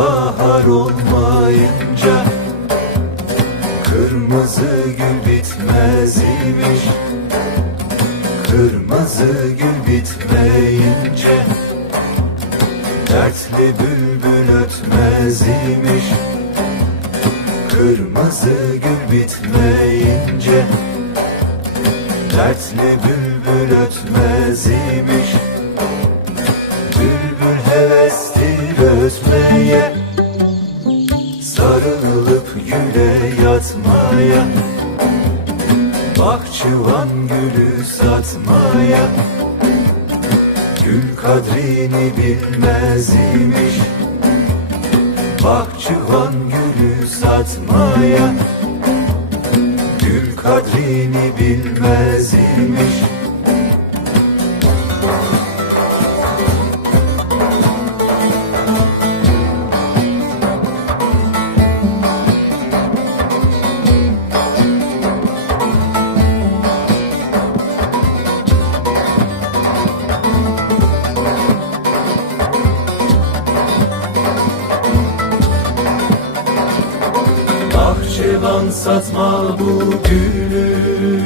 bahar olmayınca kırmızı gül bitmez imiş. Kırmızı gül bitmeyince dertli bülbül ötmez imiş. Kırmızı gül bitmeyince dertli bülbül ötmez imiş. Bülbül hevestir ötmeye, sarılıp güle yatmaya, bahçıvan gülü satmaya. Gül kadrini bilmez imiş. Bahçıvan gülü satmaya, gül kadrini bilmez imiş. Bahçıvan satma bu gülü,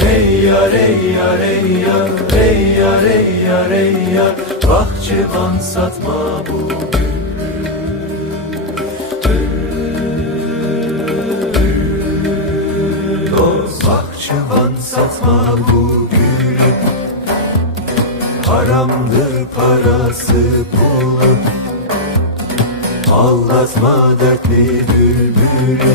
ey yar ey yar ey yar, ey yar ey yar ey yar. Bahçıvan satma bu gülü. Dost bahçıvan satma bu gülü, haramdır parası pulu. Ağlatma dertli bülbülü,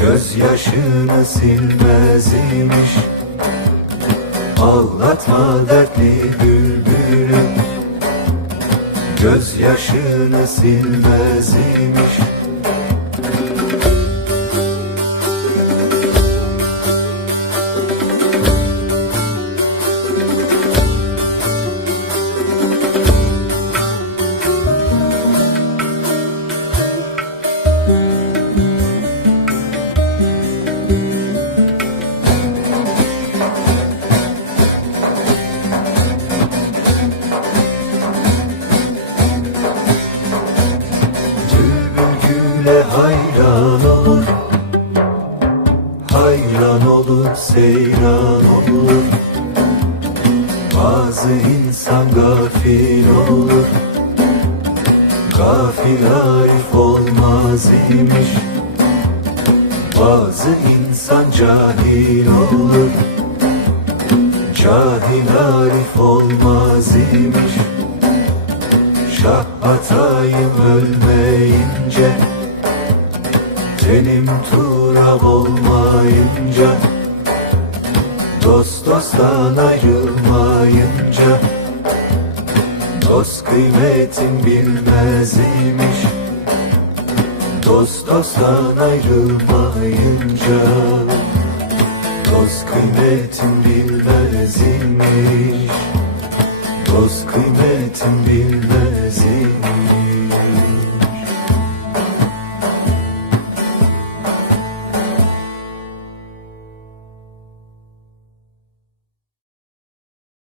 gözyaşını silmez imiş. Ağlatma dertli bülbülü, gözyaşını silmez imiş. Hayran olur, hayran olur, seyran olur. Bazı insan gafil olur, gafil arif olmaz imiş. Bazı insan cahil olur, cahil arif olmaz imiş. Şah Hatay'ım ölmeyince, tenim turab olmayınca, dost dosttan ayrılmayınca, dost kıymetin bilmez imiş. Dost dosttan ayrılmayınca, dost kıymetin bilmez imiş. Dost kıymetin bilmez.